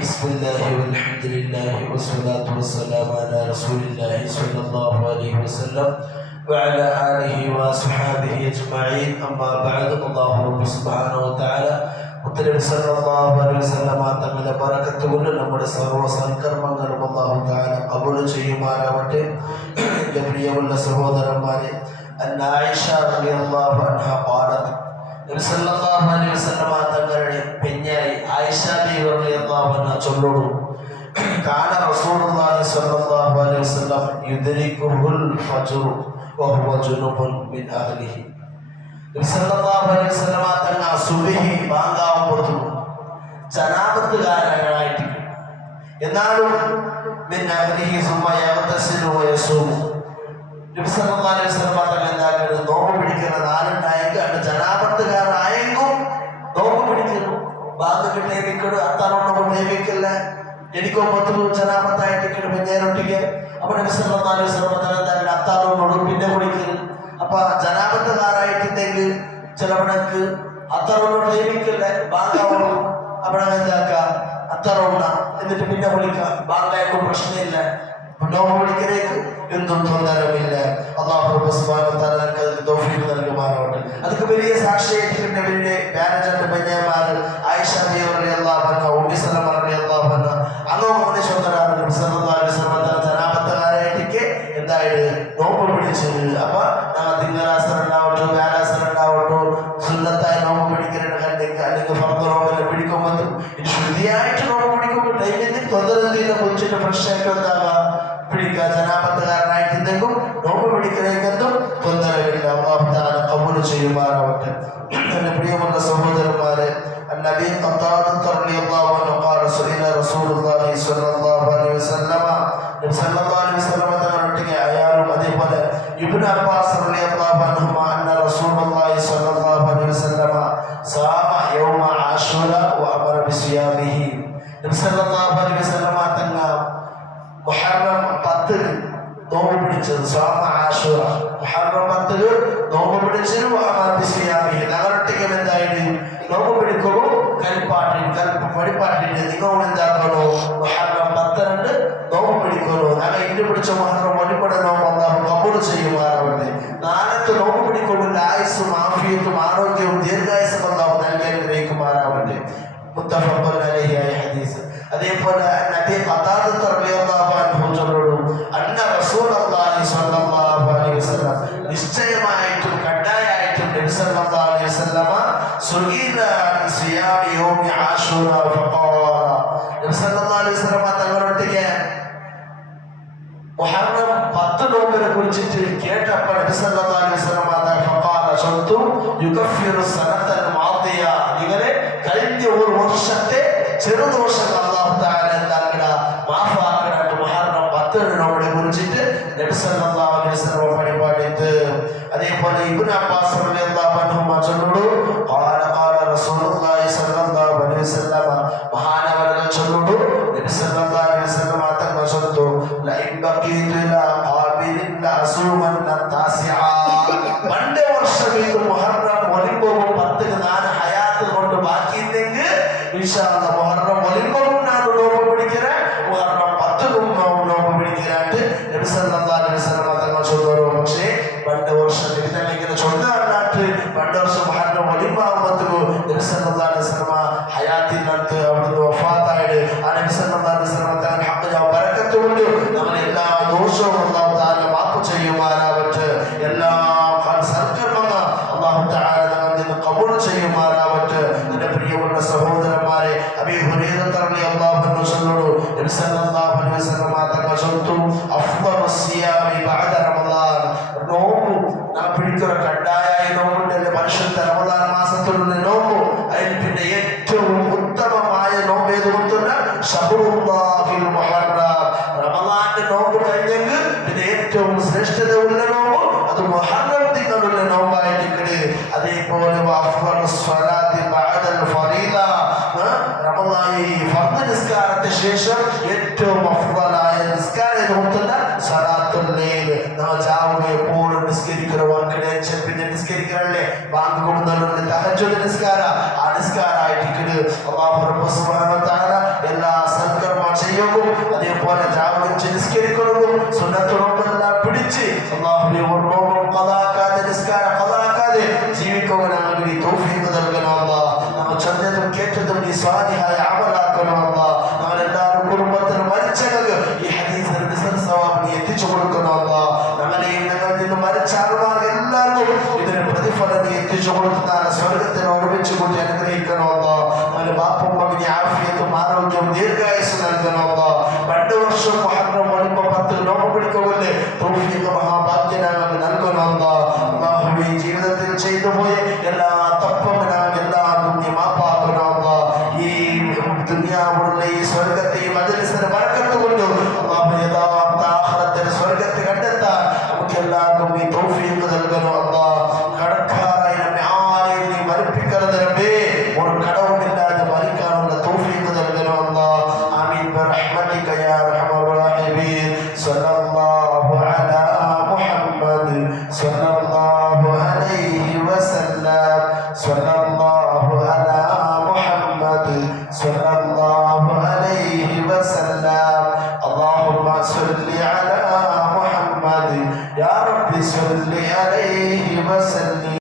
بسم الله والحمد لله والصلاة والسلام على رسول الله صلى الله عليه وسلم وعلى آله وصحبه أجمعين أما بعد الله رب سبحانه وتعالى ഉത്തരവ് സല്ലല്ലാഹു അലൈഹി വസല്ലം തങ്ങളുടെ ബറക്കത്ത് കൊണ്ട് നമ്മുടെ സർവ്വ സൽക്കർമ്മങ്ങളും അല്ലാഹു തആല ഖബൂൽ ചെയ്യുമാറാവട്ടെ. എൻ്റെ പ്രിയമുള്ള സഹോദരന്മാരെ, ആയിഷ റളിയല്ലാഹു അൻഹ ഖാലത്ത് നബി സല്ലല്ലാഹു അലൈഹി വസല്ലം തങ്ങളുടെ പെഞ്ഞായി ആയിഷ ബീവി റളിയല്ലാഹു അൻഹ ചൊല്ലുന്നു, കാന റസൂലുള്ളാഹി സ്വല്ലല്ലാഹു അലൈഹി വസല്ലം യുദ്രികുൽ ഫജ്ർ വഹുവ ജുനുബുൻ മിൻ അഹ്ലിഹി. നബി സല്ലല്ലാഹു അലൈഹി വസല്ലം തങ്ങൾ സുബ്ഹി ബാങ്കാവുമ്പോൾ ജനാബത്തുകാരനായിട്ട് എന്നാലും മിൻ അഹ്ലിഹി സുമ്മ യഗ്തസിലു വയസൂമു. നബി സല്ലല്ലാഹു അലൈഹി വസല്ലം തങ്ങൾ എന്താക്കുന്നത്, നോമ്പ് പിടിക്കുന്ന നാലുണ്ടായെങ്കിൽ ജനാബത്തുകാരനായെങ്കിൽ നോമ്പ് പിടിക്കുന്നു. ബാങ്ക് കിട്ടേവിക്കട് അത്താറോണം ടേവിക്കല്ല എനിക്കോ 10 ജനാബത്തായിട്ട് പെഞ്ഞേരൊട്ടിക്ക്. അപ്പൊ നബി സല്ലല്ലാഹു അലൈഹി വസല്ലം തങ്ങൾ അത്താറോണോട് പിന്നെ കുടിക്കരുത്. അപ്പൊ ജനാബത്തുകാരായിട്ടുണ്ടെങ്കിൽ ചിലവിടക്ക് അത്തറോട് ടേവിക്കല്ല ബാങ്കാവണം. അവിടെ എന്താക്ക അത്തറോണ എന്നിട്ട് പിന്നെ കുളിക്കാം. ബാങ്കായക്കും പ്രശ്നമില്ല, നോമ്പ് പിടിക്കലേക്ക് എന്തും തൊന്തരമില്ല. അല്ലാഹു റബ്ബ് സുബ്ഹാനഹു വ തആല നമുക്ക് തൗഫീഖ് നൽകുമാറാവട്ടെ. അതൊക്കെ വലിയ സാക്ഷിയായിട്ട് കിട്ടുന്നവരുടെ ബാനജന്റെ പെഞ്ഞമാർ ആയിഷ ബീവി റളിയല്ലാഹു അൻഹ, ഉമ്മു സലമ റളിയല്ലാഹു അൻഹ അങ്ങോ മോനെ സ്വന്തരാണ് നബി സല്ലല്ലാഹു അലൈഹി വസല്ലം ജനാബത്തുകാരായിട്ട് എന്തായിട്ട് നോമ്പ് പിടിച്ചത്. അപ്പൊ തിങ്കളാസർ ഉണ്ടാവട്ടോ വ്യാഴാസർ ഉണ്ടാവട്ടോ സുന്നത്തായി നോമ്പ് പിടിക്കലുണ്ട് കണ്ടെങ്കിൽ അല്ലെങ്കിൽ ഫർദ് നോമ്പെല്ലാം പിടിക്കുമ്പോൾ ഇത് ശുദ്ധിയായിട്ട് നോമ്പ് പിടിക്കുമ്പോൾ ഡൈനിൽ തൊന്തരന്തിനെ കുറിച്ചിട്ട് ഫ്രഷ് ആയിട്ട് എന്താവുക പിടിക്കുക. ജനാബത്തുകാരനായിട്ടുണ്ടെങ്കിൽ നോമ്പ് പിടിക്കലേക്കെന്തും തൊന്തരമില്ല. അല്ലാഹു തആല ഖബൂൽ ചെയ്യുമാറാവട്ടെ. എൻ്റെ പ്രിയമുള്ള സഹോദരന്മാരെ, നബി ഖത്താദ റളിയല്ലാഹു അൻഹു ഖാല സുഇല റസൂലുള്ളാഹി സ്വല്ലല്ലാഹു അലൈഹി വസല്ലം, നബി സല്ലല്ലാഹു അലൈഹി വസല്ലം തങ്ങളുടെ അയാളും അതേപോലെ ഇബ്നു അബ്ബാസ് റളിയല്ലാഹു അൻഹുമാ അന്ന റസൂലുള്ളാഹി സ്വല്ലല്ലാഹു അലൈഹി വസല്ലം സാമ യൗമ ആശൂറ വ അമറ ബിസിയാമിഹി. നബി സല്ലല്ലാഹു അലൈഹി വസല്ലം തങ്ങൾ മുഹറം 10 നോമ്പ് പിടിച്ചത്. സാമ ആശൂറ മുഹറം 10 നോമ്പ് പിടിച്ചത്. വ അമറ ബിസിയാമിഹി നഗരട്ടിക്ക് എന്തായിട്ട് നോമ്പ് പിടിക്കുമ്പോൾ വഴിപാട്ടിട്ട് നിങ്ങൾ എന്താക്കണോ മുഹറം 12 നോമ്പ് പിടിക്കണോ. ഞങ്ങൾ ഇന്ന് പിടിച്ച മുഹറം വഴിപ്പെടണോ അല്ലാഹു ഖബൂൽ ചെയ്യുമാറാവട്ടെ. നാളത്തെ നോമ്പ് പിടിക്കൊണ്ടുള്ള ആയുസ്സും ആഫിയത്തും ആരോഗ്യവും ദീർഘായുസ്സും അല്ലാഹു നൽകി അനുഗ്രഹിക്കുമാറാവട്ടെ. മുത്തഫഖുൻ അലൈഹി ആയ ഹദീസ്. അതേപോലെ നബി ഖത്താദ റളിയല്ലാഹു അൻഹു ചൊല്ലുന്നു, അന്ന റസൂലുള്ളാഹി സ്വല്ലല്ലാഹു അലൈഹി വസല്ലം നിശ്ചയമായിട്ടും കഡായായിട്ടും നബി സല്ലല്ലാഹു അലൈഹി വസല്ലം സുഇല അൻ സിയാമി യൗമി ആശൂറ ഫഖാല. നബി സല്ലല്ലാഹു അലൈഹി വസല്ലം തങ്ങളൊട്ടിಗೆ മുഹറം 10 നോമ്പിനെ കുറിച്ചിട്ട് കേട്ടപ്പോൾ നബി സല്ലല്ലാഹു അലൈഹി വസല്ലം ഫഖാല ശന്തു യുകഫിറു സനതൽ മാദിയ. ഇവരെ കഴിഞ്ഞ ഒരു വർഷത്തെ ചെറുദോഷങ്ങൾ അല്ലാഹു തആല എന്താക്കട മാഫാക്കട. മുഹറം 10 നോമ്പിനെ കുറിച്ചിട്ട് നബി സല്ലല്ലാഹു അലൈഹി വസല്ലം പരിപാടിയിട്ട്. അതേപോലെ ഇബ്നു അബ്ബാസ് റളിയല്ലാഹു അൻഹു ചൊല്ലുന്നു, ഖാല ഖാല റസൂലുള്ളാഹി സ്വല്ലല്ലാഹു അലൈഹി വസല്ലം മഹാനവറുകൾ ചൊല്ലുന്നു, നബി സല്ലല്ലാഹു അലൈഹി വസല്ലം തങ്ങൾ ചൊല്ലുന്നു, ലഇൻ ബഖീതു ഇലാ ഖാബിലിൻ ലഅസൂമന്ന താസിഅ. പണ്ട് വർഷം ഇത് മുഹറം ഒലിമ്പോൾ 10 നാല് ഹയാത്ത് കൊണ്ട് ബാക്കിയില്ലെങ്കിൽ ഇൻഷാ അല്ലാഹ് മുഹറം ഒലിമ്പോൾ ഞാൻ നോമ്പ് പിടിക്കറ. മുഹറം 10 നോമ്പ് പിടിക്കറാണ്ട് നബി സല്ലല്ലാഹു അലൈഹി വസല്ലം തങ്ങൾ ചൊല്ലുന്നു. പക്ഷേ പണ്ട് വർഷം നബി തന്നെ ഇങ്ങനെ ചൊല്ലാറിനാട്ട് പണ്ട് വർഷം മുഹറം ഒലിമാകുമ്പോൾ നബി സല്ലല്ലാഹു അലൈഹി വസല്ലം ഹയാത്തിനകത്ത് അവിടുന്ന് വഫാത്തായിട്ട് ആ നബി സല്ലല്ലാഹു അലൈഹി വസല്ലം തങ്ങൾ ഹഖ് ബറക്കത്ത് കൊണ്ട് നമ്മുടെ എല്ലാ ദോഷവും അല്ലാഹു തആല മാപ്പ് ചെയ്യുമാറാവട്ടെ. എല്ലാ സൽക്കർമ്മങ്ങൾ അല്ലാഹു തആല നമ്മിൽ നിന്ന് ഖബൂൽ ചെയ്യുമാറാവട്ടെ. എൻ്റെ പ്രിയമുള്ള സഹോദരന്മാരെ, അബീ ഹുറൈറ റളിയല്ലാഹു അൻഹു ചൊല്ലുന്നു, നബി സല്ലല്ലാഹു അലൈഹി വസല്ലം തങ്ങൾ ചൊല്ലുന്നു, അഫ്ളലു സിയാമി ബഅദ റമളാൻ. നോമ്പ് നാം പിടിക്കുന്ന കഡായായ നോമ്പുണ്ടല്ലേ പരിശുദ്ധ റമളാൻ മാസത്തിലുള്ള നോമ്പ്. അതിൽ പിന്നെ ഏറ്റവും ഉത്തമമായ നോമ്പ് ഏത് കൊടുത്തുള്ള ശഹ്റുല്ലാഹിൽ മുഹറം. റമളാന്റെ നോമ്പ് കഴിഞ്ഞെങ്കിൽ പിന്നെ ഏറ്റവും ശ്രേഷ്ഠത ഉള്ള നോമ്പ് അത് മുഹറം തിങ്കളുള്ള നോമ്പായിട്ട്. അതേപോലെ അഫ്ളലു സ്വലാത്തി ബഅദൽ ഫരീള. റമളാൻ ഫർദ് നിസ്കാരത്തിന് ശേഷം ഏറ്റവും അഫ്ളലായ നിസ്കാരം ഏത് കൊടുത്തുള്ള സ്വലാത്തുൽ ലൈൽ. നമ്മൾ ജാവുക എപ്പോഴും നിസ്കരിക്കുന്നവർക്കിടെ പിന്നെ നിസ്കരിക്കാനല്ലേ ബാങ്ക് കൊടുക്കുന്നുണ്ട് തഹജ്ജുദ് നിസ്കാരം. ആ നിസ്കാരമായിട്ട് അല്ലാഹു റബ്ബ് സുബ്ഹാനഹു വ തആല എല്ലാ പാലിച്ച് നിസ്കരിക്കുന്നതും സുന്നത്തുകളെല്ലാം പിടിച്ച് അല്ലാഹുവേ ഒരു നോമ്പും ഖളാക്കാതെ നിസ്കാരം ഖളാക്കാതെ ജീവിക്കുക ഞങ്ങൾക്ക് നീ തൗഫീഖ് നൽകണം അല്ലാഹ്. നമ്മൾ ചൊന്നതും കേട്ടതും നീ സാലിഹായ അമലാക്കണം അല്ലാഹ്. നമ്മളെല്ലാവരും കുടുംബത്തിൽ മരിച്ചവർക്ക് ഈ ഹദീസിൽ നിസ്സൽ സവാബ് നീ എത്തിച്ചു കൊടുക്കണം അല്ലാഹ്. നമ്മളെയും ഞങ്ങളിൽ നിന്ന് മരിച്ച ആൾമാർക്ക് എല്ലാവർക്കും ഇതിന് പ്രതിഫലം നീ എത്തിച്ചു കൊടുക്കുന്നതാണ്. സ്വർഗത്തിൽ ഒരുമിച്ച് കൂട്ടി അനുഗ്രഹിക്കണം അല്ലാഹ്. നമ്മുടെ ബാപ്പും മകന് ആഫിയത്തും ആരോഗ്യവും ദീർഘായുസ്സും നൽകണം അല്ലാഹ്. 2 വർഷം മുഹറം വരുമ്പോ 10 നോമ്പ് പിടിക്കുകയല്ലേ തൗഫീഖ് മഹാഭാഗ്യനാകെ നൽകണം അല്ലാഹ്. അല്ലാഹുവേ ജീവിതത്തിൽ ചെയ്തു പോയ എല്ലാ തപ്പും എല്ലാവരും നീ മാപ്പാക്കണം അല്ലാഹ്. ഈ ദുനിയാവുള്ള ഈ സ്വർഗത്തെ ഈ മജ്‌ലിസിന്റെ ബറക്കത്ത് കൊണ്ട് അല്ലാഹുവേ യഥാർത്ഥ ആഖിറത്തിൽ സ്വർഗത്തെ കണ്ടെത്താൻ നമുക്ക് എല്ലാവർക്കും നീ തൗഫീഖ് നൽകണം അല്ലാഹ്. കടക്കാരായി നമ്മെ ആരെയും നീ മരിപ്പിക്കരുത് റബ്ബേ. ഒരു കടവുമില്ലാതെ മരിക്കാനുള്ള തൗഫീഖ് നൽകണം അല്ലാഹ്. ആമീൻ ബിറഹ്മതിക യാ അർഹമർ റഹീമീൻ. സ്വല്ലല്ലാഹു അലാ മുഹമ്മദ് സ്വല്ലല്ലാഹു അലൈഹി വസല്ലം. സ്വല്ലല്ലാഹു അലാ മുഹമ്മദ് സ്വല്ലല്ലാഹു അലൈഹി വസല്ലം. اللهم صل على محمد يا رب صل عليه وسلم.